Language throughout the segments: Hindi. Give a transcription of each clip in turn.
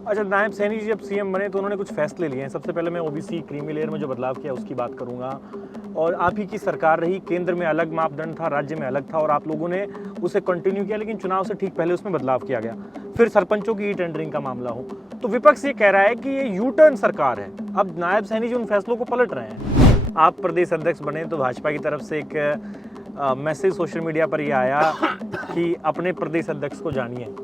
अच्छा, नायब सैनी जी जब सीएम बने तो उन्होंने कुछ फैसले लिए हैं। सबसे पहले मैं ओबीसी क्रीमी लेयर में जो बदलाव किया उसकी बात करूंगा। और आप ही की सरकार रही, केंद्र में अलग मापदंड था, राज्य में अलग था, और आप लोगों ने उसे कंटिन्यू किया, लेकिन चुनाव से ठीक पहले उसमें बदलाव किया गया। फिर सरपंचों की टेंडरिंग का मामला हो, तो विपक्ष ये कह रहा है कि ये यू टर्न सरकार है। अब नायब सैनी जी उन फैसलों को पलट रहे हैं। आप प्रदेश अध्यक्ष बने तो भाजपा की तरफ से एक मैसेज सोशल मीडिया पर यह आया कि अपने प्रदेश अध्यक्ष को जानिए।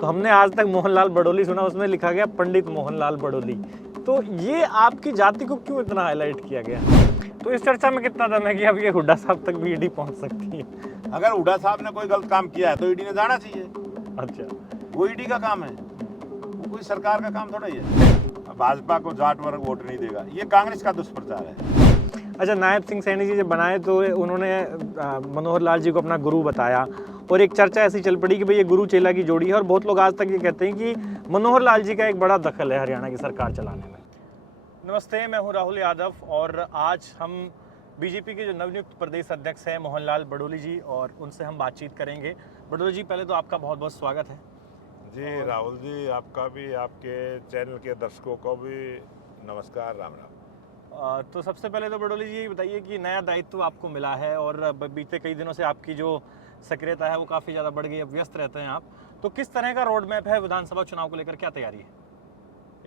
तो हमने आज तक मोहनलाल बडोली सुना, उसमें लिखा गया पंडित मोहनलाल बडोली। तो ये आपकी जाति को क्यों इतना हाईलाइट किया गया? तो इस चर्चा में कितना दम है कि अब ये हुड्डा साहब तक भी ईडी पहुंच सकती है? अगर हुड्डा साहब ने कोई गलत काम किया है तो ईडी ने जाना चाहिए। अच्छा, वो ईडी का काम है, वो कोई सरकार का काम थोड़ा ही है। भाजपा को जाट वर्ग वोट नहीं देगा, ये कांग्रेस का दुष्प्रचार है। अच्छा, नायब सिंह सैनी जी जब बनाए तो उन्होंने मनोहर लाल जी को अपना गुरु बताया, और एक चर्चा ऐसी चल पड़ी कि भाई ये गुरु चेला की जोड़ी है, और बहुत लोग आज तक ये कहते हैं कि मनोहर लाल जी का एक बड़ा दखल है हरियाणा की सरकार चलाने में। नमस्ते, मैं हूं राहुल यादव, और आज हम बीजेपी के जो नवनियुक्त प्रदेश अध्यक्ष हैं मोहनलाल बडोली जी, और उनसे हम बातचीत करेंगे। बडोली जी, पहले तो आपका बहुत बहुत स्वागत है। जी राहुल जी, आपका भी, आपके चैनल के दर्शकों को भी नमस्कार, राम राम। तो सबसे पहले तो बडोली जी ये बताइए कि नया दायित्व आपको मिला है, और बीते कई दिनों से आपकी जो सक्रियता है वो काफ़ी ज़्यादा बढ़ गई है, व्यस्त रहते हैं आप। तो किस तरह का रोड मैप है विधानसभा चुनाव को लेकर, क्या तैयारी है?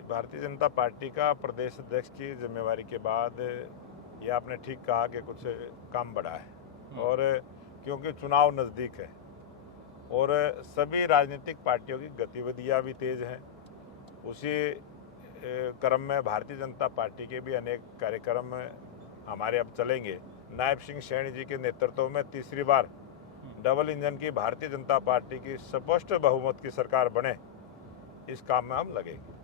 भारतीय जनता पार्टी का प्रदेश अध्यक्ष की जिम्मेवारी के बाद ये आपने ठीक कहा कि कुछ काम बढ़ा है, और क्योंकि चुनाव नज़दीक है और सभी राजनीतिक पार्टियों की गतिविधियां भी तेज हैं, उसी क्रम में भारतीय जनता पार्टी के भी अनेक कार्यक्रम हमारे अब चलेंगे। नायब सिंह सैनी जी के नेतृत्व में तीसरी बार डबल इंजन की भारतीय जनता पार्टी की स्पष्ट बहुमत की सरकार बने, इस काम में हम लगेंगे।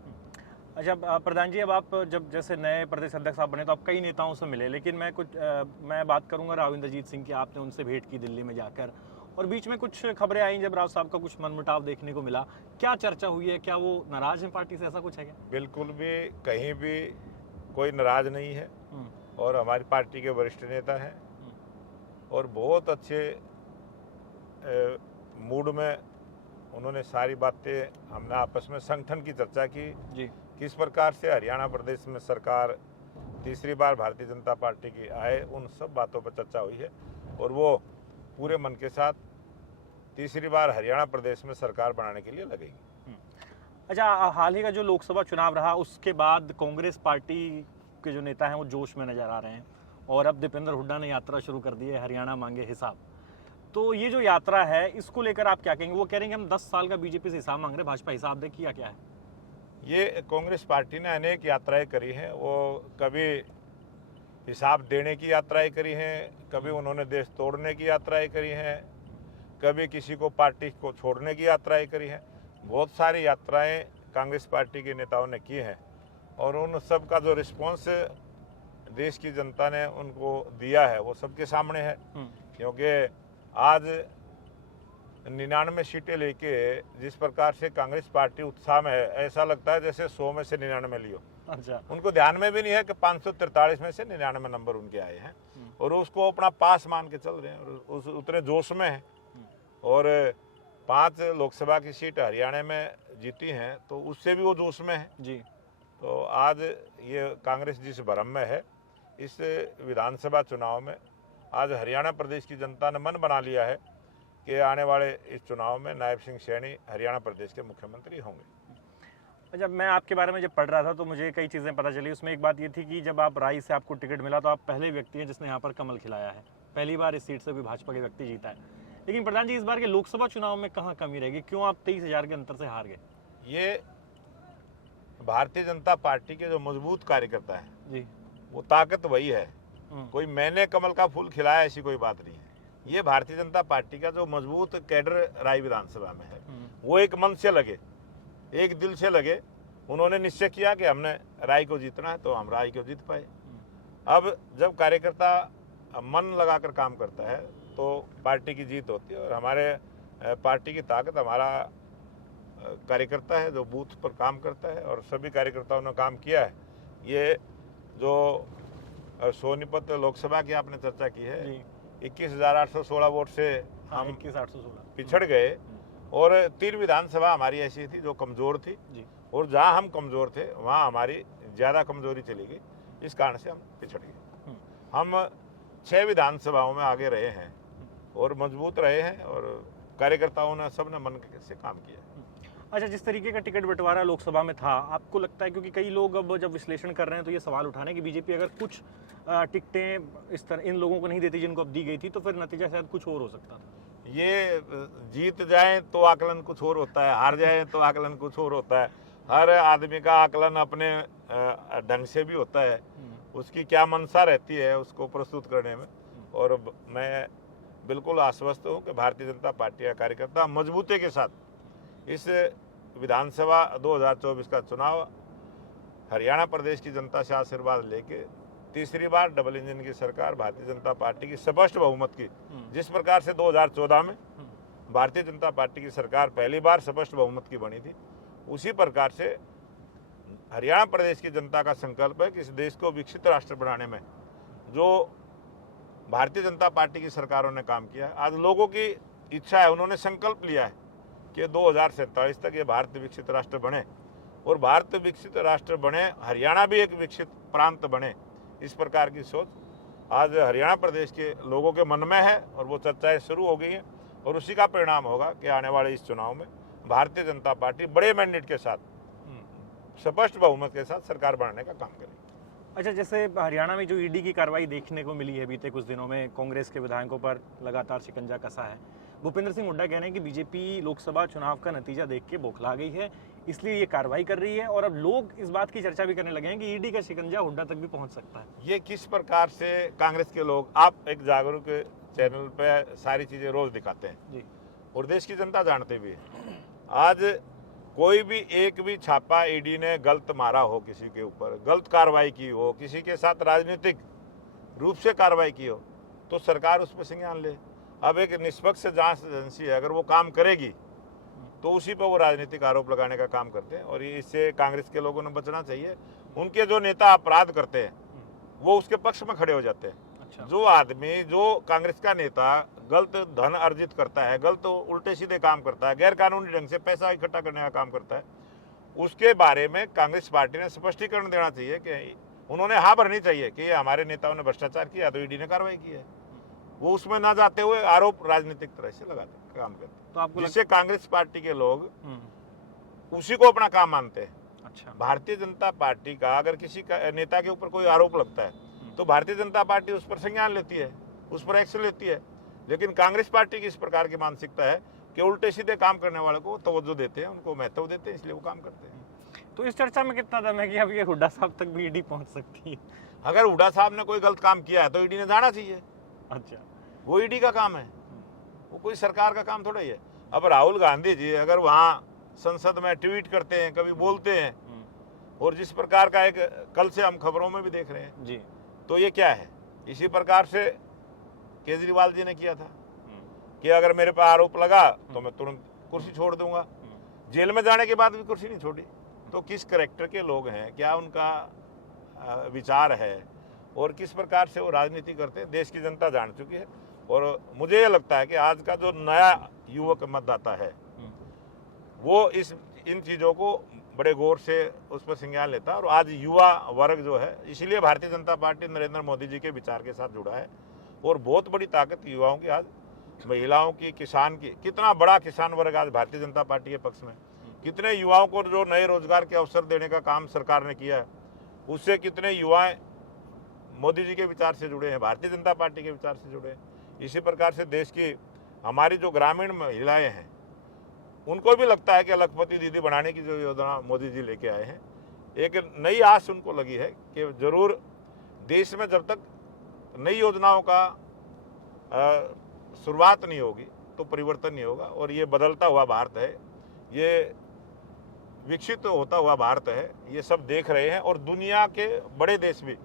अच्छा प्रधान जी, अब आप जब जैसे नए प्रदेश अध्यक्ष आप बने तो आप कई नेताओं से मिले, लेकिन मैं बात करूंगा राव इंद्रजीत सिंह की। आपने उनसे भेंट की दिल्ली में जाकर, और बीच में कुछ खबरें आई जब राव साहब का कुछ मनमुटाव देखने को मिला। क्या चर्चा हुई है? क्या वो नाराज हैं पार्टी से, ऐसा कुछ है क्या? बिल्कुल भी, कहीं भी कोई नाराज नहीं है, और हमारी पार्टी के वरिष्ठ नेता हैं और बहुत अच्छे मूड में उन्होंने सारी बातें, हमने आपस में संगठन की चर्चा की जी। किस प्रकार से हरियाणा प्रदेश में सरकार तीसरी बार भारतीय जनता पार्टी की आए, उन सब बातों पर चर्चा हुई है, और वो पूरे मन के साथ तीसरी बार हरियाणा प्रदेश में सरकार बनाने के लिए लगेगी। अच्छा, हाल ही का जो लोकसभा चुनाव रहा उसके बाद कांग्रेस पार्टी के जो नेता हैं वो जोश में नजर आ रहे हैं, और अब दीपेंद्र हुड्डा ने यात्रा शुरू कर दी है, हरियाणा मांगे हिसाब। तो ये जो यात्रा है इसको लेकर आप क्या कहेंगे? वो कह रहे हैं कि हम 10 साल का बीजेपी से हिसाब मांग रहे हैं, भाजपा हिसाब दे, किया क्या है? ये कांग्रेस पार्टी ने अनेक यात्राएं करी हैं, वो कभी हिसाब देने की यात्राएं करी हैं, कभी उन्होंने देश तोड़ने की यात्राएं करी हैं, कभी किसी को पार्टी को छोड़ने की यात्राएं करी हैं। बहुत सारी यात्राएं कांग्रेस पार्टी के नेताओं ने की हैं, और उन सब का जो रिस्पॉन्स देश की जनता ने उनको दिया है वो सबके सामने है। क्योंकि आज 99 सीटें लेके जिस प्रकार से कांग्रेस पार्टी उत्साह में है, ऐसा लगता है जैसे 100 में से 99 लियो। अच्छा। उनको ध्यान में भी नहीं है कि 543 में से 99 नंबर उनके आए हैं, और उसको अपना पास मान के चल रहे हैं, और उस उतने जोश में है। और 5 लोकसभा की सीट हरियाणा में जीती हैं, तो उससे भी वो जोश में है जी। तो आज ये कांग्रेस जिस भ्रम में है, इस विधानसभा चुनाव में आज हरियाणा प्रदेश की जनता ने मन बना लिया है कि आने वाले इस चुनाव में नायब सिंह सैनी हरियाणा प्रदेश के मुख्यमंत्री होंगे। जब मैं आपके बारे में जब पढ़ रहा था तो मुझे कई चीज़ें पता चली। उसमें एक बात ये थी कि जब आप राई से आपको टिकट मिला तो आप पहले व्यक्ति हैं जिसने यहाँ पर कमल खिलाया है, पहली बार इस सीट से भी भाजपा के व्यक्ति जीता है। लेकिन प्रधान जी, इस बार के लोकसभा चुनाव में कहाँ कमी रहेगी? क्यों आप 23,000 के अंतर से हार गए? ये भारतीय जनता पार्टी के जो मजबूत कार्यकर्ता हैं जी, वो ताकत वही है। कोई मैंने कमल का फूल खिलाया ऐसी कोई बात नहीं है। ये भारतीय जनता पार्टी का जो मजबूत कैडर राय विधानसभा में है, वो एक मन से लगे, एक दिल से लगे। उन्होंने निश्चय किया कि हमने राय को जीतना है, तो हम राय को जीत पाए। अब जब कार्यकर्ता मन लगाकर काम करता है तो पार्टी की जीत होती है, और हमारे पार्टी की ताकत हमारा कार्यकर्ता है जो बूथ पर काम करता है, और सभी कार्यकर्ताओं ने काम किया है। ये जो सोनीपत लोकसभा की आपने चर्चा की है, 21,816 वोट से हम 21,816 पिछड़ गए, और 3 विधानसभा हमारी ऐसी थी जो कमजोर थी जी। और जहां हम कमजोर थे वहां हमारी ज्यादा कमजोरी चली गई, इस कारण से हम पिछड़ गए। हम 6 विधानसभाओं में आगे रहे हैं और मजबूत रहे हैं और कार्यकर्ताओं ने सबने मन से काम किया। अच्छा, जिस तरीके का टिकट बंटवारा लोकसभा में था, आपको लगता है, क्योंकि कई लोग अब जब विश्लेषण कर रहे हैं तो ये सवाल उठा रहे हैं कि बीजेपी अगर कुछ टिकटें इस तरह इन लोगों को नहीं देती जिनको अब दी गई थी, तो फिर नतीजा शायद कुछ और हो सकता था। ये जीत जाए तो आकलन कुछ और होता है, हार जाए तो आकलन कुछ और होता है। हर आदमी का आकलन अपने ढंग से भी होता है, उसकी क्या मंशा रहती है उसको प्रस्तुत करने में। और मैं बिल्कुल आश्वस्त हूँ कि भारतीय जनता पार्टी का कार्यकर्ता मजबूती के साथ इस विधानसभा 2024 का चुनाव हरियाणा प्रदेश की जनता से आशीर्वाद लेके तीसरी बार डबल इंजन की सरकार भारतीय जनता पार्टी की स्पष्ट बहुमत की, जिस प्रकार से 2014 में भारतीय जनता पार्टी की सरकार पहली बार स्पष्ट बहुमत की बनी थी, उसी प्रकार से हरियाणा प्रदेश की जनता का संकल्प है कि इस देश को विकसित राष्ट्र बनाने में जो भारतीय जनता पार्टी की सरकारों ने काम किया, आज लोगों की इच्छा है, उन्होंने संकल्प लिया है कि 2047 तक ये भारत विकसित राष्ट्र बने और भारत विकसित राष्ट्र बने, हरियाणा भी एक विकसित प्रांत बने। इस प्रकार की सोच आज हरियाणा प्रदेश के लोगों के मन में है और वो चर्चाएं शुरू हो गई हैं और उसी का परिणाम होगा कि आने वाले इस चुनाव में भारतीय जनता पार्टी बड़े मैंडेट के साथ, स्पष्ट बहुमत के साथ सरकार बनाने का काम करेगी। अच्छा, जैसे हरियाणा में जो ईडी की कार्रवाई देखने को मिली है बीते कुछ दिनों में, कांग्रेस के विधायकों पर लगातार शिकंजा कसा है। भूपेंद्र सिंह हुड्डा कह रहे हैं कि बीजेपी लोकसभा चुनाव का नतीजा देख के बौखला गई है, इसलिए ये कार्रवाई कर रही है। और अब लोग इस बात की चर्चा भी करने लगे हैं कि ईडी का शिकंजा हुड्डा तक भी पहुंच सकता है। ये किस प्रकार से कांग्रेस के लोग, आप एक जागरूक चैनल पे सारी चीजें रोज दिखाते हैं जी, और देश की जनता जानते भी है। आज कोई भी एक भी छापा ईडी ने गलत मारा हो, किसी के ऊपर गलत कार्रवाई की हो, किसी के साथ राजनीतिक रूप से कार्रवाई की हो, तो सरकार उस पर संज्ञान ले। अब एक निष्पक्ष जांच एजेंसी है, अगर वो काम करेगी तो उसी पर वो राजनीतिक आरोप लगाने का काम करते हैं और इससे कांग्रेस के लोगों ने बचना चाहिए। उनके जो नेता अपराध करते हैं वो उसके पक्ष में खड़े हो जाते हैं। अच्छा, जो आदमी, जो कांग्रेस का नेता गलत धन अर्जित करता है, गलत उल्टे सीधे काम करता है, गैर कानूनी ढंग से पैसा इकट्ठा करने का काम करता है, उसके बारे में कांग्रेस पार्टी ने स्पष्टीकरण देना चाहिए कि उन्होंने हाँ भरनी चाहिए कि ये हमारे नेताओं ने भ्रष्टाचार किया तो ईडी ने कार्रवाई की है। वो उसमें ना जाते हुए आरोप राजनीतिक तरह से लगाते काम करते, तो आपको जिससे कांग्रेस पार्टी के लोग उसी को अपना काम मानते हैं। अच्छा, भारतीय जनता पार्टी का अगर किसी का नेता के ऊपर कोई आरोप लगता है तो भारतीय जनता पार्टी उस पर संज्ञान लेती है, उस पर एक्शन लेती है। लेकिन कांग्रेस पार्टी की इस प्रकार की मानसिकता है कि उल्टे सीधे काम करने वाले को तवज्जो देते हैं, उनको महत्व देते हैं, इसलिए वो काम करते हैं। तो इस चर्चा में कितना दम है कि अब ये हुड्डा साहब तक भी ईडी पहुंच सकती है? अगर हुड्डा साहब ने कोई गलत काम किया है तो ईडी ने जाना चाहिए। अच्छा, वो ईडी का काम है, वो कोई सरकार का काम थोड़ा ही है। अब राहुल गांधी जी अगर वहाँ संसद में ट्वीट करते हैं, कभी बोलते हैं, और जिस प्रकार का एक कल से हम खबरों में भी देख रहे हैं जी, तो ये क्या है? इसी प्रकार से केजरीवाल जी ने किया था कि अगर मेरे पर आरोप लगा तो मैं तुरंत कुर्सी छोड़ दूंगा। जेल में जाने के बाद भी कुर्सी नहीं छोड़ी। तो किस कैरेक्टर के लोग हैं, क्या उनका विचार है और किस प्रकार से वो राजनीति करते हैं, देश की जनता जान चुकी है। और मुझे ये लगता है कि आज का जो नया युवक मतदाता है वो इन चीज़ों को बड़े गौर से उस पर संज्ञान लेता है। और आज युवा वर्ग जो है, इसीलिए भारतीय जनता पार्टी नरेंद्र मोदी जी के विचार के साथ जुड़ा है और बहुत बड़ी ताकत युवाओं की, आज महिलाओं की, किसान की, कितना बड़ा किसान वर्ग आज भारतीय जनता पार्टी के पक्ष में, कितने युवाओं को जो नए रोजगार के अवसर देने का काम सरकार ने किया है, उससे कितने युवाएं मोदी जी के विचार से जुड़े हैं, भारतीय जनता पार्टी के विचार से जुड़े हैं। इसी प्रकार से देश की हमारी जो ग्रामीण महिलाएं हैं उनको भी लगता है कि लखपति दीदी बनाने की जो योजना मोदी जी लेके आए हैं, एक नई आस उनको लगी है कि जरूर देश में जब तक नई योजनाओं का शुरुआत नहीं होगी तो परिवर्तन नहीं होगा। और ये बदलता हुआ भारत है, ये विकसित होता हुआ भारत है, ये सब देख रहे हैं। और दुनिया के बड़े देश भी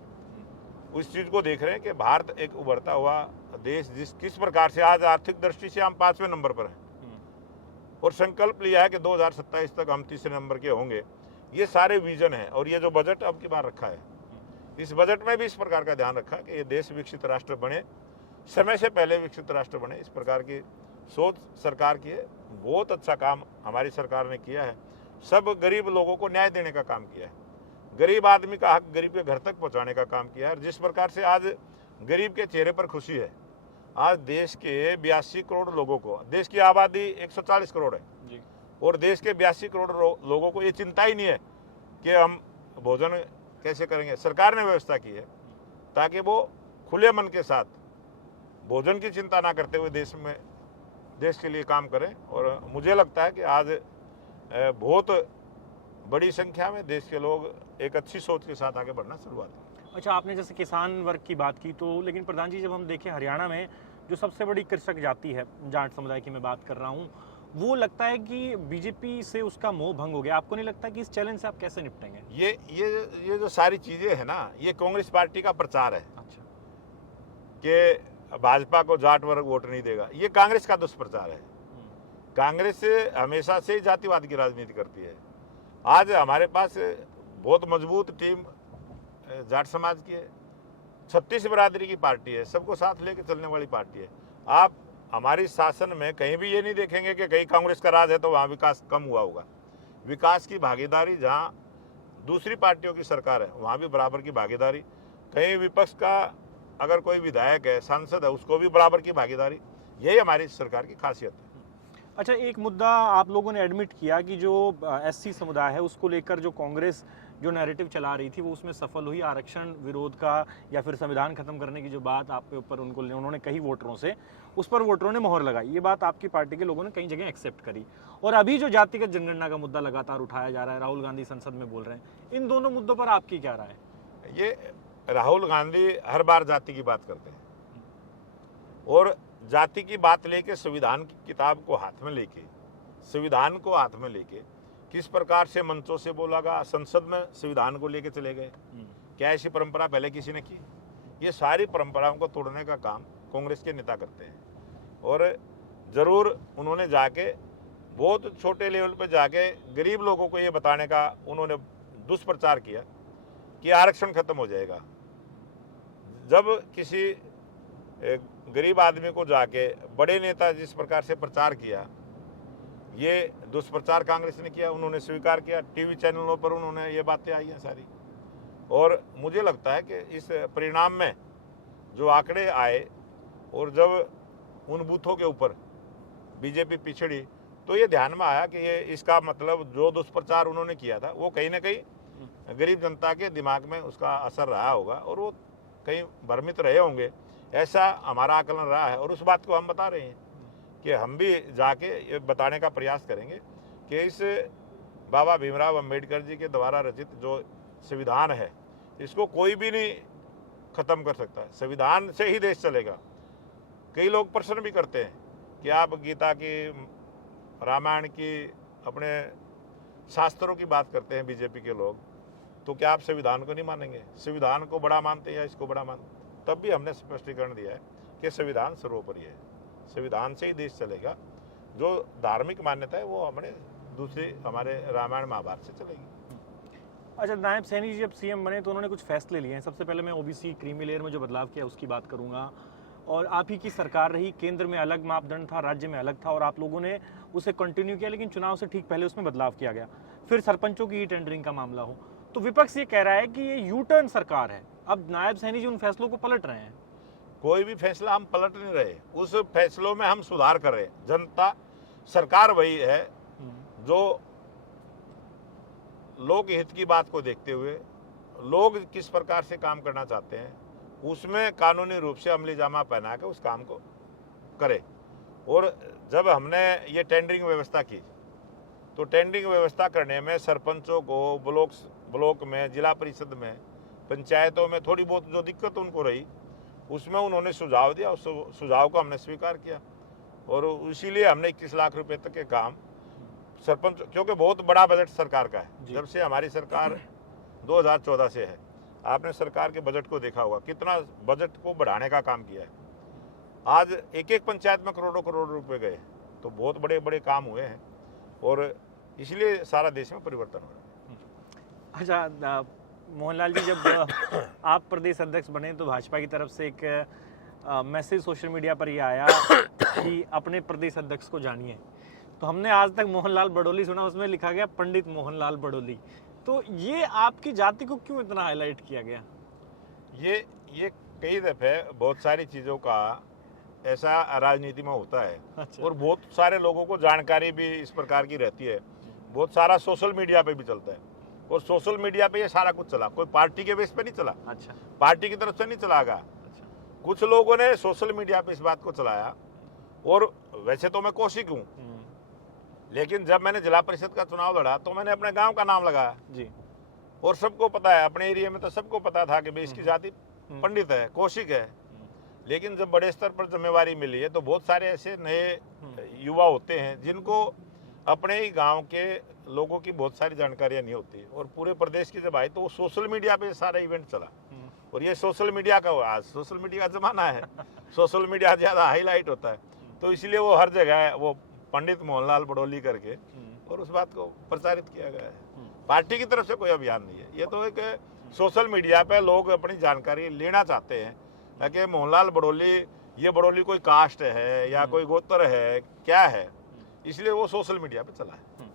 उस चीज़ को देख रहे हैं कि भारत एक उभरता हुआ देश, किस प्रकार से आज आर्थिक दृष्टि से हम 5वें नंबर पर हैं और संकल्प लिया है कि 2027 तक हम 3रे नंबर के होंगे। ये सारे विजन है। और ये जो बजट अब की बार रखा है, इस बजट में भी इस प्रकार का ध्यान रखा है कि ये देश विकसित राष्ट्र बने, समय से पहले विकसित राष्ट्र बने। इस प्रकार की सोच सरकार की है। बहुत अच्छा काम हमारी सरकार ने किया है। सब गरीब लोगों को न्याय देने का काम किया है। गरीब आदमी का हक गरीब के घर तक पहुंचाने का काम किया है। जिस प्रकार से आज गरीब के चेहरे पर खुशी है, आज देश के 82 करोड़ लोगों को, देश की आबादी 140 करोड़ है जी। और देश के 82 करोड़ लोगों को ये चिंता ही नहीं है कि हम भोजन कैसे करेंगे। सरकार ने व्यवस्था की है ताकि वो खुले मन के साथ भोजन की चिंता ना करते हुए देश के लिए काम करें। और मुझे लगता है कि आज बहुत बड़ी संख्या में देश के लोग एक अच्छी सोच के साथ आगे बढ़ना शुरुआत है। अच्छा, आपने जैसे किसान वर्ग की बात की, तो लेकिन प्रधान जी जब हम देखें हरियाणा में जो सबसे बड़ी कृषक जाति है, जाट समुदाय की मैं बात कर रहा हूँ, वो लगता है कि बीजेपी से उसका मोह भंग हो गया। आपको नहीं लगता कि इस चैलेंज से आप कैसे निपटेंगे? ये जो सारी चीजें है ना, ये कांग्रेस पार्टी का प्रचार है अच्छा, कि भाजपा को जाट वर्ग वोट नहीं देगा। ये कांग्रेस का दुष्प्रचार है। कांग्रेस हमेशा से ही जातिवाद की राजनीति करती है। आज हमारे पास बहुत मजबूत टीम जाट समाज की है, 36 बिरादरी की पार्टी है, सबको साथ लेके चलने वाली पार्टी है। आप हमारी शासन में कहीं भी ये नहीं देखेंगे कि कहीं कांग्रेस का राज है तो वहाँ विकास कम हुआ होगा। विकास की भागीदारी जहाँ दूसरी पार्टियों की सरकार है वहाँ भी बराबर की भागीदारी। कहीं विपक्ष का अगर कोई विधायक है, सांसद है, उसको भी बराबर की भागीदारी। यही हमारी सरकार की खासियत है। अच्छा, एक मुद्दा आप लोगों ने एडमिट किया कि जो एससी समुदाय है उसको लेकर जो कांग्रेस जो नैरेटिव चला रही थी वो उसमें सफल हुई। आरक्षण विरोध का या फिर संविधान खत्म करने की जो बात आपके ऊपर उन्होंने कही वोटरों से, उस पर वोटरों ने मोहर लगाई। ये बात आपकी पार्टी के लोगों ने कई जगह एक्सेप्ट करी। और अभी जो जातिगत जनगणना का मुद्दा लगातार उठाया जा रहा है, राहुल गांधी संसद में बोल रहे हैं, इन दोनों मुद्दों पर आपकी क्या राय है? ये राहुल गांधी हर बार जाति की बात करते हैं और जाति की बात लेके संविधान की किताब को हाथ में लेके, संविधान को हाथ में लेके किस प्रकार से मंचों से बोला गया, संसद में संविधान को लेके चले गए। क्या ऐसी परंपरा पहले किसी ने की? ये सारी परंपराओं को तोड़ने का काम कांग्रेस के नेता करते हैं। और जरूर उन्होंने जाके बहुत छोटे लेवल पे जाके गरीब लोगों को ये बताने का उन्होंने दुष्प्रचार किया कि आरक्षण खत्म हो जाएगा। जब किसी गरीब आदमी को जाके बड़े नेता जिस प्रकार से प्रचार किया, ये दुष्प्रचार कांग्रेस ने किया, उन्होंने स्वीकार किया। टीवी चैनलों पर उन्होंने ये बातें आई हैं सारी। और मुझे लगता है कि इस परिणाम में जो आंकड़े आए और जब उन बूथों के ऊपर बीजेपी पिछड़ी, तो ये ध्यान में आया कि ये इसका मतलब जो दुष्प्रचार उन्होंने किया था वो कहीं ना कहीं गरीब जनता के दिमाग में उसका असर रहा होगा और वो कहीं भ्रमित रहे होंगे। ऐसा हमारा आकलन रहा है और उस बात को हम बता रहे हैं कि हम भी जाके ये बताने का प्रयास करेंगे कि इस बाबा भीमराव अंबेडकर जी के द्वारा रचित जो संविधान है इसको कोई भी नहीं खत्म कर सकता। संविधान से ही देश चलेगा। कई लोग प्रश्न भी करते हैं कि आप गीता की, रामायण की, अपने शास्त्रों की बात करते हैं बीजेपी के लोग, तो क्या आप संविधान को नहीं मानेंगे? संविधान को बड़ा मानते हैं या इसको बड़ा मानते? तब भी हमने स्पष्टीकरण दिया है कि संविधान सर्वोपरि है, संविधान से ही देश चलेगा। जो धार्मिक मान्यता है वो हमारे रामायण महाभारत से चलेगी। अच्छा, नायब सैनी जी जब सीएम बने तो उन्होंने कुछ फैसले लिए हैं। सबसे पहले मैं ओबीसी क्रीमी लेयर में जो बदलाव किया उसकी बात करूंगा। और आप ही की सरकार रही, केंद्र में अलग मापदंड था, राज्य में अलग था और आप लोगों ने उसे कंटिन्यू किया, लेकिन चुनाव से ठीक पहले उसमें बदलाव किया गया। फिर सरपंचों की टेंडरिंग का मामला हो, तो विपक्ष ये कह रहा है कि ये यू टर्न सरकार है। अब नायब सैनी जी उन फैसलों को पलट रहे हैं। कोई भी फैसला हम पलट नहीं रहे, उस फैसलों में हम सुधार कर रहे हैं। जनता, सरकार वही है जो लोक हित की बात को देखते हुए लोग किस प्रकार से काम करना चाहते हैं उसमें कानूनी रूप से अमली जामा पहना के उस काम को करे। और जब हमने ये टेंडरिंग व्यवस्था की तो टेंडरिंग व्यवस्था करने में सरपंचों को ब्लॉक में, जिला परिषद में, पंचायतों में थोड़ी बहुत जो दिक्कत उनको रही उसमें उन्होंने सुझाव दिया, उस सुझाव को हमने स्वीकार किया और इसीलिए हमने 21 लाख रुपए तक के काम सरपंच, क्योंकि बहुत बड़ा बजट सरकार का है। जब से हमारी सरकार 2014 से है, आपने सरकार के बजट को देखा होगा कितना बजट को बढ़ाने का काम किया है। आज एक एक पंचायत में करोड़ों करोड़ रुपए गए, तो बहुत बड़े बड़े काम हुए हैं और इसलिए सारा देश में परिवर्तन हो रहा है। अच्छा, मोहनलाल जी जब आप प्रदेश अध्यक्ष बने तो भाजपा की तरफ से एक मैसेज सोशल मीडिया पर ये आया कि अपने प्रदेश अध्यक्ष को जानिए, तो हमने आज तक मोहनलाल बड़ोली सुना, उसमें लिखा गया पंडित मोहनलाल बड़ोली। तो ये आपकी जाति को क्यों इतना हाईलाइट किया गया? ये कई दफे बहुत सारी चीज़ों का ऐसा राजनीति में होता है। अच्छा। और बहुत सारे लोगों को जानकारी भी इस प्रकार की रहती है। बहुत सारा सोशल मीडिया पे भी चलता है, और सोशल मीडिया पे ये सारा कुछ चला, कोई पार्टी के बेस पे नहीं चला। अच्छा। पार्टी की तरफ से नहीं चलागा। अच्छा। कुछ लोगों ने सोशल मीडिया पे इस बात को चलाया। और वैसे तो मैं कौशिक हूँ, लेकिन जब मैंने जिला परिषद का चुनाव लड़ा तो मैंने अपने गांव का नाम लगाया जी। और सबको पता है, अपने एरिया में तो सबको पता था कि भाई इसकी जाति पंडित है, कौशिक है। लेकिन जब बड़े स्तर पर जिम्मेवारी मिली है तो बहुत सारे ऐसे नए युवा होते हैं जिनको अपने ही गांव के लोगों की बहुत सारी जानकारियां नहीं होती, और पूरे प्रदेश की जब आई तो वो सोशल मीडिया पे सारा इवेंट चला। और ये सोशल मीडिया का आज सोशल मीडिया का जमाना है, सोशल मीडिया ज़्यादा हाईलाइट होता है, तो इसलिए वो हर जगह वो पंडित मोहनलाल बड़ोली करके और उस बात को प्रचारित किया गया है। पार्टी की तरफ से कोई अभियान नहीं है, ये तो एक सोशल मीडिया पे लोग अपनी जानकारी लेना चाहते हैं कि मोहनलाल बड़ोली, ये बड़ोली कोई कास्ट है या कोई गोत्र है, क्या है, इसलिए वो सोशल मीडिया पे चला है।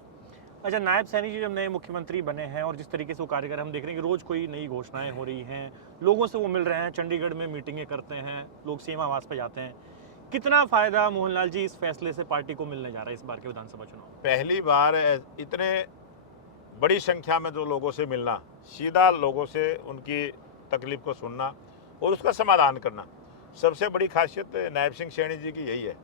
अच्छा, नायब सैनी जी जब नए मुख्यमंत्री बने हैं और जिस तरीके से वो कार्य कर रहे हैं, हम देख रहे हैं कि रोज कोई नई घोषणाएं हो रही हैं, लोगों से वो मिल रहे हैं, चंडीगढ़ में मीटिंगें करते हैं, लोग सीएम आवास पे जाते हैं। कितना फायदा मोहनलाल जी इस फैसले से पार्टी को मिलने जा रहा है इस बार के विधानसभा चुनाव? पहली बार इतने बड़ी संख्या में जो लोगों से मिलना, सीधा लोगों से उनकी तकलीफ को सुनना और उसका समाधान करना, सबसे बड़ी खासियत नायब सिंह सैनी जी की यही है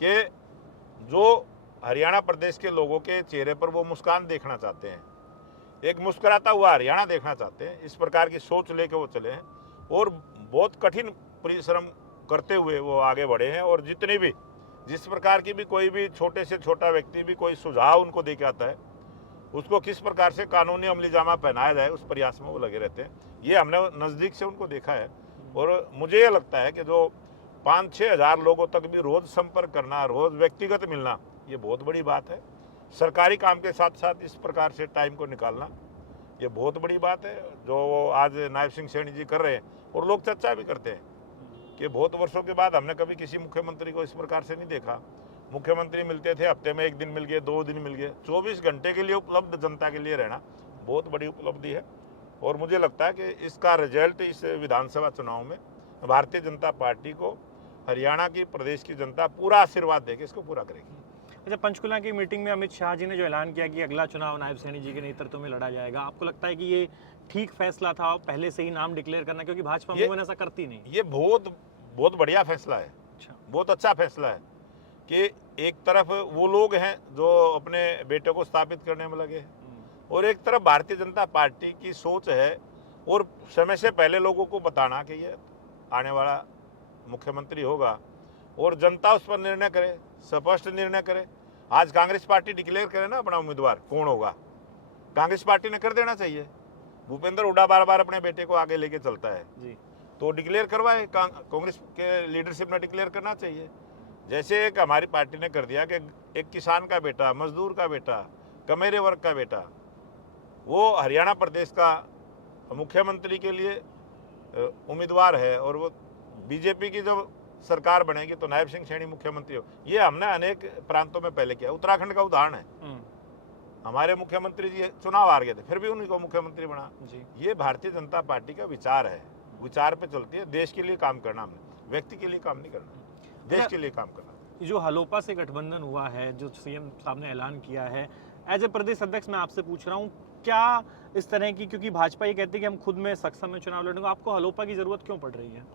कि जो हरियाणा प्रदेश के लोगों के चेहरे पर वो मुस्कान देखना चाहते हैं, एक मुस्कुराता हुआ हरियाणा देखना चाहते हैं, इस प्रकार की सोच लेके वो चले हैं और बहुत कठिन परिश्रम करते हुए वो आगे बढ़े हैं। और जितने भी, जिस प्रकार की भी कोई भी छोटे से छोटा व्यक्ति भी कोई सुझाव उनको दे के आता है, उसको किस प्रकार से कानूनी अमली जामा पहनाया जाए, उस प्रयास में वो लगे रहते हैं। ये हमने नज़दीक से उनको देखा है और मुझे ये लगता है कि जो 5-6 हज़ार लोगों तक भी रोज़ संपर्क करना, रोज़ व्यक्तिगत मिलना, ये बहुत बड़ी बात है। सरकारी काम के साथ साथ इस प्रकार से टाइम को निकालना, ये बहुत बड़ी बात है जो आज नायब सिंह सैनी जी कर रहे हैं। और लोग चर्चा भी करते हैं कि बहुत वर्षों के बाद हमने कभी किसी मुख्यमंत्री को इस प्रकार से नहीं देखा। मुख्यमंत्री मिलते थे, हफ्ते में 1 दिन मिल गए, 2 दिन मिल गए, 24 घंटे के लिए उपलब्ध जनता के लिए रहना बहुत बड़ी उपलब्धि है। और मुझे लगता है कि इसका रिजल्ट इस विधानसभा चुनाव में भारतीय जनता पार्टी को हरियाणा की, प्रदेश की जनता पूरा आशीर्वाद देके इसको पूरा करेगी। अच्छा, पंचकुला की मीटिंग में अमित शाह जी ने जो ऐलान किया कि अगला चुनाव नायब सैनी जी के नेतृत्व में लड़ा जाएगा, आपको लगता है कि ये ठीक फैसला था पहले से ही नाम डिक्लेयर करना, क्योंकि भाजपा मूवमेंट ऐसा करती नहीं? ये बहुत बढ़िया फैसला है। अच्छा। बहुत अच्छा फैसला है कि एक तरफ वो लोग हैं जो अपने बेटे को स्थापित करने में लगे हैं और एक तरफ भारतीय जनता पार्टी की सोच है और समय से पहले लोगों को बताना कि ये आने वाला मुख्यमंत्री होगा और जनता उस पर निर्णय करे, स्पष्ट निर्णय करे। आज कांग्रेस पार्टी डिक्लेयर करे ना अपना उम्मीदवार कौन होगा, कांग्रेस पार्टी ने कर देना चाहिए। भूपेंद्र हुड्डा बार बार अपने बेटे को आगे लेके चलता है जी, तो डिक्लेयर करवाए, कांग्रेस के लीडरशिप ने डिक्लेयर करना चाहिए। जैसे एक हमारी पार्टी ने कर दिया कि एक किसान का बेटा, मजदूर का बेटा, कमेरे वर्ग का बेटा वो हरियाणा प्रदेश का मुख्यमंत्री के लिए उम्मीदवार है और वो बीजेपी की जब सरकार बनेगी तो नायब सिंह सैनी मुख्यमंत्री हो। ये हमने अनेक प्रांतों में पहले किया। उत्तराखंड का उदाहरण है, हमारे मुख्यमंत्री जी चुनाव हार गए थे, फिर भी उन्हीं को मुख्यमंत्री बना जी। ये भारतीय जनता पार्टी का विचार है, विचार पे चलती है। देश के लिए काम करना, हमने व्यक्ति के लिए काम नहीं करना, देश के लिए काम करना। जो हलोपा से गठबंधन हुआ है, जो सीएम साहब ने ऐलान किया है, एज ए प्रदेश अध्यक्ष मैं आपसे पूछ रहा हूँ, क्या इस तरह की, क्योंकि भाजपा ये कहती है कि हम खुद में सक्षम में चुनाव लड़ेंगे, आपको हलोपा की जरूरत क्यों पड़ रही है?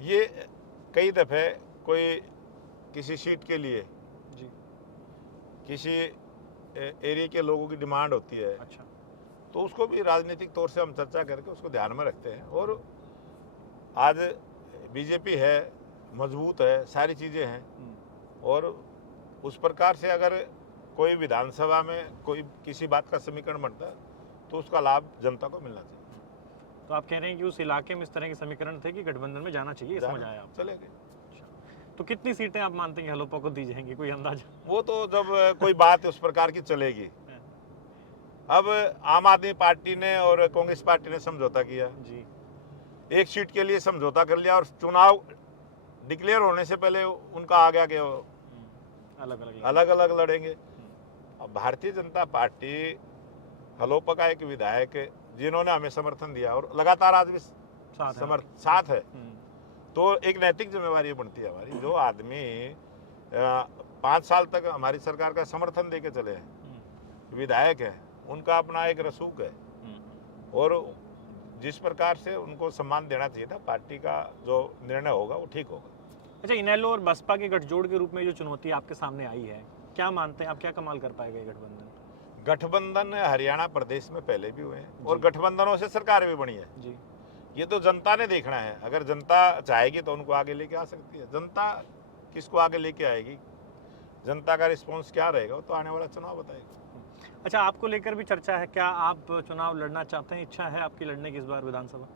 ये कई दफे कोई किसी सीट के लिए जी, किसी एरिया के लोगों की डिमांड होती है। अच्छा, तो उसको भी राजनीतिक तौर से हम चर्चा करके उसको ध्यान में रखते हैं। और आज बीजेपी है, मजबूत है, सारी चीज़ें हैं और उस प्रकार से अगर कोई विधानसभा में कोई किसी बात का समीकरण बनता है तो उसका लाभ जनता को मिलना चाहिए। तो आप कह रहे हैं कि उस इलाके में इस तरह के समीकरण थे कि गठबंधन में जाना चाहिए, समझ आया आप? चले गए। तो कितनी सीटें आप मानते हैं हलोपा को दी जाएंगी, कोई अंदाजा? वो तो जब कोई बात उस प्रकार की चलेगी। अब आम आदमी पार्टी ने और कांग्रेस पार्टी ने समझौता किया जी, एक सीट के लिए समझौता कर लिया और चुनाव डिक्लेयर होने से पहले उनका आ गया कि अलग अलग लड़ेंगे। अब भारतीय जनता पार्टी हलोपा का एक विधायक जिन्होंने हमें समर्थन दिया और लगातार आज भी साथ है, तो एक नैतिक जिम्मेवारी बनती है हमारी। जो आदमी 5 साल तक हमारी सरकार का समर्थन देके चले हैं, विधायक है, उनका अपना एक रसूख है और जिस प्रकार से उनको सम्मान देना चाहिए था, पार्टी का जो निर्णय होगा वो ठीक होगा। अच्छा, इनेलो और बसपा के गठजोड़ के रूप में जो चुनौती आपके सामने आई है, क्या मानते हैं आप, क्या कमाल कर पाएगा ये गठबंधन? गठबंधन हरियाणा प्रदेश में पहले भी हुए हैं और गठबंधनों से सरकार भी बनी है जी। ये तो जनता ने देखना है। अगर जनता चाहेगी तो उनको आगे लेके आ सकती है। जनता किसको आगे लेके आएगी, जनता का रिस्पॉन्स क्या रहेगा, वो तो आने वाला चुनाव बताएगा। अच्छा, आपको लेकर भी चर्चा है, क्या आप चुनाव लड़ना चाहते हैं? इच्छा है आपकी लड़ने की इस बार विधानसभा?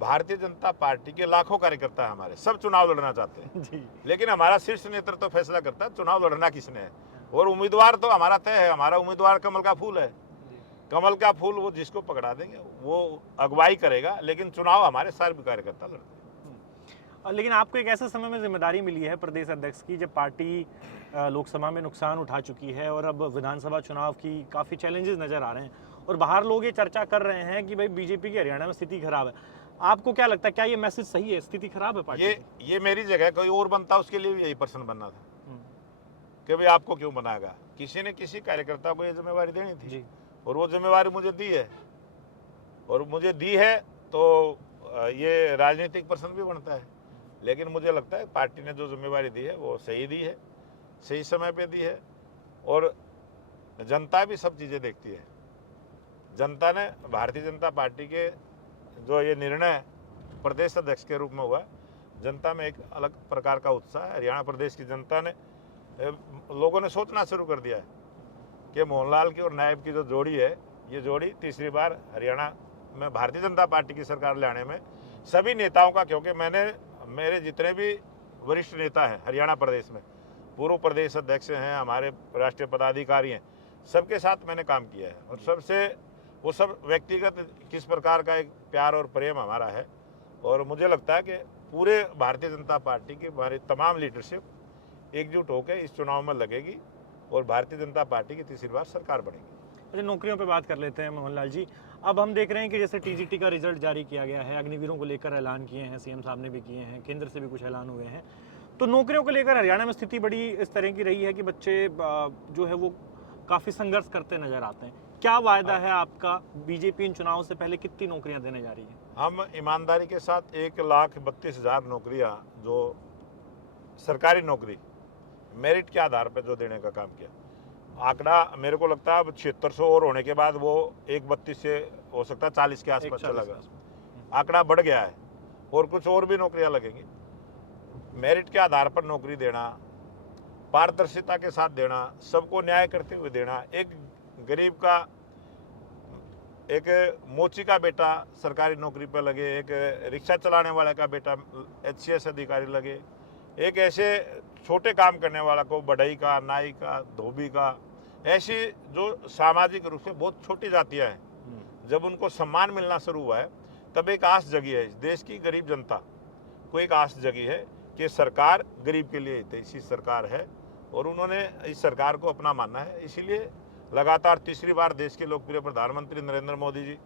भारतीय जनता पार्टी के लाखों कार्यकर्ता हमारे सब चुनाव लड़ना चाहते हैं जी। लेकिन हमारा शीर्ष नेतृत्व तो फैसला करता है चुनाव लड़ना किसने है, और उम्मीदवार तो हमारा तय है। हमारा उम्मीदवार कमल का फूल है, कमल का फूल वो जिसको पकड़ा देंगे वो अगुवाई करेगा, लेकिन चुनाव हमारे सारे कार्यकर्ता लड़ते हैं। लेकिन आपको एक ऐसे समय में जिम्मेदारी मिली है प्रदेश अध्यक्ष की, जब पार्टी लोकसभा में नुकसान उठा चुकी है और अब विधानसभा चुनाव की काफ़ी चैलेंजेस नज़र आ रहे हैं और बाहर लोग ये चर्चा कर रहे हैं कि भाई बीजेपी की हरियाणा में स्थिति खराब है। आपको क्या लगता है, क्या ये मैसेज सही है, स्थिति खराब है पार्टी की? ये मेरी जगह कोई और बनता, उसके लिए भी यही प्रश्न बनना था कि भाई आपको क्यों बनाएगा। किसी ने किसी कार्यकर्ता को ये जिम्मेवारी देनी थी जी। और वो जिम्मेवारी मुझे दी है, और मुझे दी है तो ये राजनीतिक प्रश्न भी बनता है। लेकिन मुझे लगता है पार्टी ने जो जिम्मेवारी दी है वो सही दी है, सही समय पे दी है, और जनता भी सब चीज़ें देखती है। जनता ने भारतीय जनता पार्टी के जो ये निर्णय प्रदेश अध्यक्ष के रूप में हुआ, जनता में एक अलग प्रकार का उत्साह है। हरियाणा प्रदेश की जनता ने, लोगों ने सोचना शुरू कर दिया है कि मोहनलाल की और नायब की जो जोड़ी है, ये जोड़ी तीसरी बार हरियाणा में भारतीय जनता पार्टी की सरकार लाने में सभी नेताओं का, क्योंकि मेरे जितने भी वरिष्ठ नेता हैं हरियाणा प्रदेश में, पूर्व प्रदेश अध्यक्ष हैं, हमारे राष्ट्रीय पदाधिकारी हैं, सबके साथ मैंने काम किया है और सबसे वो सब व्यक्तिगत किस प्रकार का एक प्यार और प्रेम हमारा है। और मुझे लगता है कि पूरे भारतीय जनता पार्टी की हमारी तमाम लीडरशिप एकजुट होकर इस चुनाव में लगेगी और भारतीय जनता पार्टी की तीसरी बार सरकार बनेगी। अच्छा, नौकरियों पे बात कर लेते हैं मोहनलाल जी। अब हम देख रहे हैं कि जैसे टीजीटी का रिजल्ट जारी किया गया है, अग्निवीरों को लेकर ऐलान किए हैं, सीएम साहब ने भी किए हैं, केंद्र से भी कुछ ऐलान हुए हैं, तो नौकरियों को लेकर हरियाणा में स्थिति बड़ी इस तरह की रही है कि बच्चे जो है वो काफ़ी संघर्ष करते नजर आते हैं। क्या वायदा है आपका, बीजेपी इन चुनाव से पहले कितनी नौकरियां देने जा रही है? हम ईमानदारी के साथ 1,32,000 नौकरियां, जो सरकारी नौकरी मेरिट के आधार पर जो देने का काम किया, आंकड़ा मेरे को लगता है अब 7600 और होने के बाद वो 1,32 से हो सकता है 40 के आसपास चला गया। आंकड़ा बढ़ गया है और कुछ और भी नौकरियां लगेंगी। मेरिट के आधार पर नौकरी देना, पारदर्शिता के साथ देना, सबको न्याय करते हुए देना। एक गरीब का, एक मोची का बेटा सरकारी नौकरी पर लगे, एक रिक्शा चलाने वाले का बेटा HCS अधिकारी लगे, एक ऐसे छोटे काम करने वाला को बढ़ई का, नाई का, धोबी का, ऐसी जो सामाजिक रूप से बहुत छोटी जातियां हैं, जब उनको सम्मान मिलना शुरू हुआ है तब एक आस जगी है। इस देश की गरीब जनता को एक आस जगी है कि सरकार गरीब के लिए हितैषी सरकार है और उन्होंने इस सरकार को अपना मानना है। इसीलिए लगातार तीसरी बार देश के लोकप्रिय प्रधानमंत्री नरेंद्र मोदी जी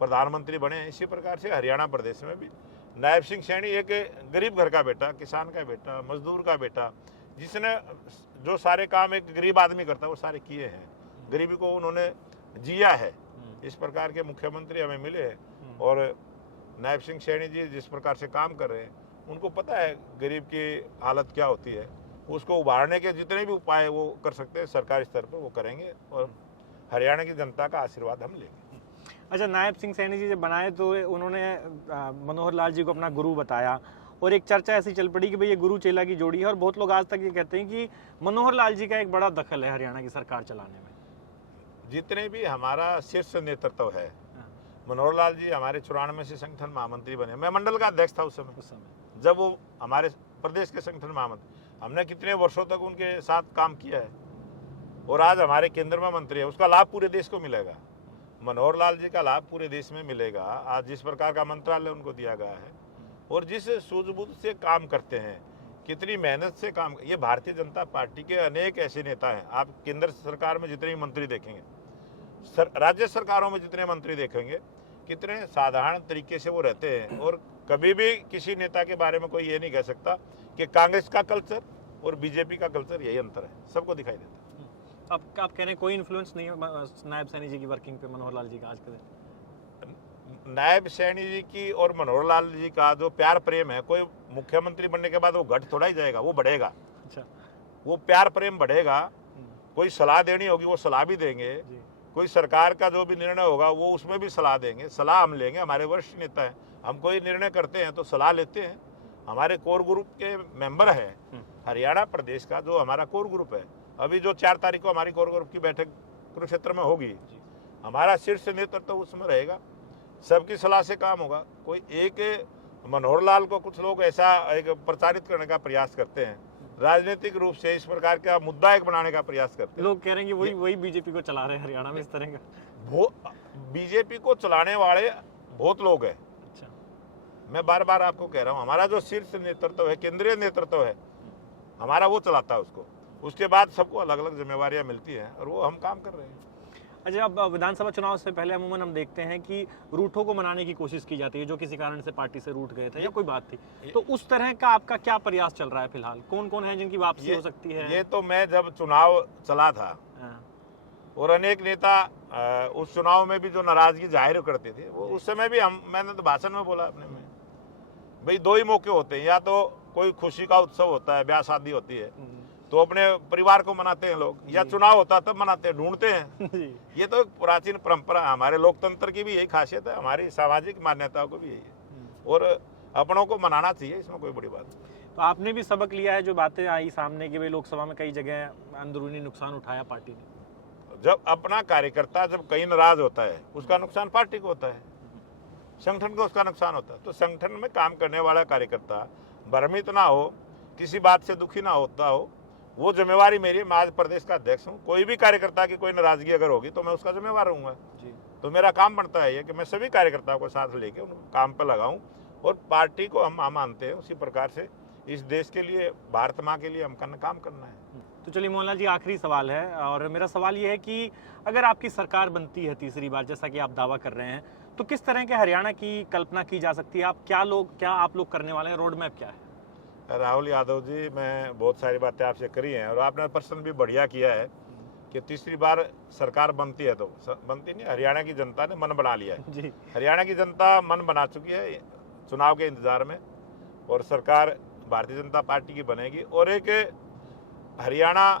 प्रधानमंत्री बने हैं। इसी प्रकार से हरियाणा प्रदेश में भी नायब सिंह सैनी एक गरीब घर का बेटा, किसान का बेटा, मजदूर का बेटा, जिसने जो सारे काम एक गरीब आदमी करता है वो सारे किए हैं, गरीबी को उन्होंने जिया है। इस प्रकार के मुख्यमंत्री हमें मिले हैं और नायब सिंह सैनी जी जिस प्रकार से काम कर रहे हैं, उनको पता है गरीब की हालत क्या होती है, उसको उभारने के जितने भी उपाय वो कर सकते हैं सरकारी स्तर पर वो करेंगे और हरियाणा की जनता का आशीर्वाद हम लेंगे। अच्छा, नायब सिंह सैनी जी जब बनाए तो उन्होंने मनोहर लाल जी को अपना गुरु बताया और एक चर्चा ऐसी चल पड़ी कि भाई ये गुरु चेला की जोड़ी है और बहुत लोग आज तक ये कहते हैं कि मनोहर लाल जी का एक बड़ा दखल है हरियाणा की सरकार चलाने में। जितने भी हमारा शीर्ष नेतृत्व है, मनोहर लाल जी हमारे 94 से संगठन महामंत्री बने। मैं मंडल का अध्यक्ष था उस समय जब वो हमारे प्रदेश के संगठन महामंत्री, हमने कितने वर्षों तक उनके साथ काम किया है और आज हमारे केंद्र में मंत्री है। उसका लाभ पूरे देश को मिलेगा। मनोहर लाल जी का लाभ पूरे देश में मिलेगा। आज जिस प्रकार का मंत्रालय उनको दिया गया है और जिस सूझबूझ से काम करते हैं, कितनी मेहनत से काम, ये भारतीय जनता पार्टी के अनेक ऐसे नेता हैं। आप केंद्र सरकार में जितने मंत्री देखेंगे, राज्य सरकारों में जितने मंत्री देखेंगे, कितने साधारण तरीके से वो रहते हैं। और कभी भी किसी नेता के बारे में कोई ये नहीं कह सकता कि कांग्रेस का कल्चर और बीजेपी का कल्चर यही अंतर है, सबको दिखाई देता है। आप कह रहे हैं कोई इन्फ्लुएंस नहीं है नायब सैनी जी की वर्किंग पे मनोहर लाल जी का आज के दिन? नायब सैनी जी की और मनोहर लाल जी का जो प्यार प्रेम है, कोई मुख्यमंत्री बनने के बाद वो घट थोड़ा ही जाएगा, वो बढ़ेगा। अच्छा, वो प्यार प्रेम बढ़ेगा। कोई सलाह देनी होगी वो सलाह भी देंगे, कोई सरकार का जो भी निर्णय होगा वो उसमें भी सलाह देंगे, सलाह हम लेंगे। हमारे वरिष्ठ नेता हैं, हम कोई निर्णय करते हैं तो सलाह लेते हैं। हमारे कोर ग्रुप के मेंबर हैं, हरियाणा प्रदेश का जो हमारा कोर ग्रुप है, अभी जो 4 तारीख को हमारी कोर ग्रुप की बैठक कुरुक्षेत्र में होगी, हमारा शीर्ष नेतृत्व तो उसमें रहेगा, सबकी सलाह से काम होगा। कोई एक मनोहर लाल को कुछ लोग ऐसा एक प्रचारित करने का प्रयास करते हैं, राजनीतिक रूप से इस प्रकार का मुद्दा एक बनाने का प्रयास करते हैं। लोग कह रहे हैं कि वही बीजेपी को चला रहे हैं हरियाणा में इस तरह का। बीजेपी को चलाने वाले बहुत लोग हैं। अच्छा, मैं बार बार आपको कह रहा हूँ, हमारा जो शीर्ष नेतृत्व है, केंद्रीय नेतृत्व है हमारा, वो चलाता है उसको। उसके बाद सबको अलग अलग जिम्मेवारियां मिलती हैं और वो हम काम कर रहे हैं। अच्छा, अब विधानसभा चुनाव से पहले अमूमन हम देखते हैं कि रूठों को मनाने की कोशिश की जाती है, जो किसी कारण से पार्टी से रूठ गए थे या कोई बात थी, तो उस तरह का आपका क्या प्रयास चल रहा है फिलहाल? कौन कौन है जिनकी वापसी हो सकती है? ये तो मैं जब चुनाव चला था और अनेक नेता उस चुनाव में भी जो नाराजगी जाहिर करते थे, वो उस समय भी मैंने तो भाषण में बोला अपने में, भाई 2 ही मौके होते हैं, या तो कोई खुशी का उत्सव होता है, ब्याह शादी होती है तो अपने परिवार को मनाते हैं लोग, या चुनाव होता है तब मनाते हैं, ढूंढते हैं। ये तो एक प्राचीन परंपरा है, हमारे लोकतंत्र की भी यही खासियत है, हमारी सामाजिक मान्यताओं को भी यही है, और अपनों को मनाना चाहिए, इसमें कोई बड़ी बात नहीं। तो आपने भी सबक लिया है, जो बातें आई सामने की, भाई लोकसभा में कई जगह अंदरूनी नुकसान उठाया पार्टी ने। जब अपना कार्यकर्ता जब कहीं नाराज होता है, उसका नुकसान पार्टी को होता है, संगठन को उसका नुकसान होता है। तो संगठन में काम करने वाला कार्यकर्ता भ्रमित ना हो, किसी बात से दुखी ना होता हो, वो जिम्मेवारी मेरी है। मैं आज प्रदेश का अध्यक्ष हूँ, कोई भी कार्यकर्ता की कोई नाराजगी अगर होगी तो मैं उसका जिम्मेवार रहूंगा। तो मेरा काम बनता है ये कि मैं सभी कार्यकर्ताओं को साथ लेके उनको काम पर लगाऊं, और पार्टी को हम मानते हैं उसी प्रकार से इस देश के लिए, भारत माँ के लिए हम काम करना है। तो चलिए मोहनलाल जी, आखिरी सवाल है, और मेरा सवाल ये है कि अगर आपकी सरकार बनती है तीसरी बार, जैसा कि आप दावा कर रहे हैं, तो किस तरह के हरियाणा की कल्पना की जा सकती है? क्या आप लोग करने वाले हैं? रोड मैप क्या है? राहुल यादव जी, मैं बहुत सारी बातें आपसे करी हैं और आपने प्रश्न भी बढ़िया किया है कि तीसरी बार सरकार बनती है तो बनती नहीं, हरियाणा की जनता ने मन बना लिया है जी। हरियाणा की जनता मन बना चुकी है चुनाव के इंतजार में, और सरकार भारतीय जनता पार्टी की बनेगी। और एक हरियाणा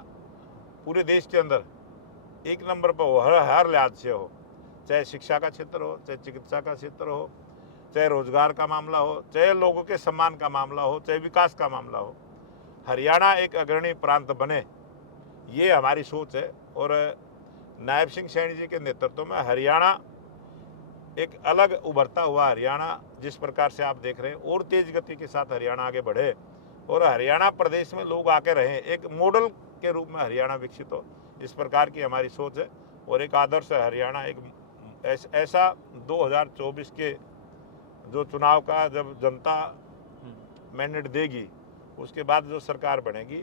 पूरे देश के अंदर 1 नंबर पर हो, हर लिहाज से हो, चाहे शिक्षा का क्षेत्र हो, चाहे चिकित्सा का क्षेत्र हो, चाहे रोजगार का मामला हो, चाहे लोगों के सम्मान का मामला हो, चाहे विकास का मामला हो, हरियाणा एक अग्रणी प्रांत बने, ये हमारी सोच है। और नायब सिंह सैनी जी के नेतृत्व में हरियाणा एक अलग उभरता हुआ हरियाणा, जिस प्रकार से आप देख रहे हैं, और तेज गति के साथ हरियाणा आगे बढ़े और हरियाणा प्रदेश में लोग आके रहें, एक मॉडल के रूप में हरियाणा विकसित हो, इस प्रकार की हमारी सोच है। और एक आदर्श हरियाणा, एक ऐसा 2024 के जो चुनाव का जब जनता मैंडेट देगी, उसके बाद जो सरकार बनेगी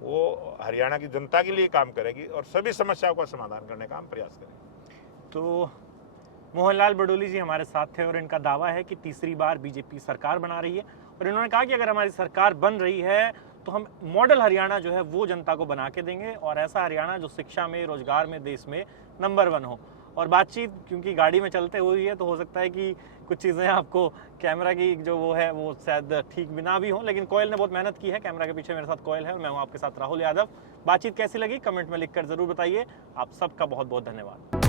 वो हरियाणा की जनता के लिए काम करेगी और सभी समस्याओं का समाधान करने का हम प्रयास करेंगे। तो मोहनलाल बडोली जी हमारे साथ थे, और इनका दावा है कि तीसरी बार बीजेपी सरकार बना रही है, और इन्होंने कहा कि अगर हमारी सरकार बन रही है तो हम मॉडल हरियाणा जो है वो जनता को बना के देंगे, और ऐसा हरियाणा जो शिक्षा में, रोजगार में, देश में नंबर 1 हो। और बातचीत क्योंकि गाड़ी में चलते हुई है, तो हो सकता है कि कुछ चीज़ें आपको कैमरा की जो वो है वो शायद ठीक भी ना भी हो, लेकिन कोयल ने बहुत मेहनत की है। कैमरा के पीछे मेरे साथ कोयल है, और मैं हूँ आपके साथ राहुल यादव। बातचीत कैसी लगी कमेंट में लिखकर ज़रूर बताइए। आप सबका बहुत बहुत धन्यवाद।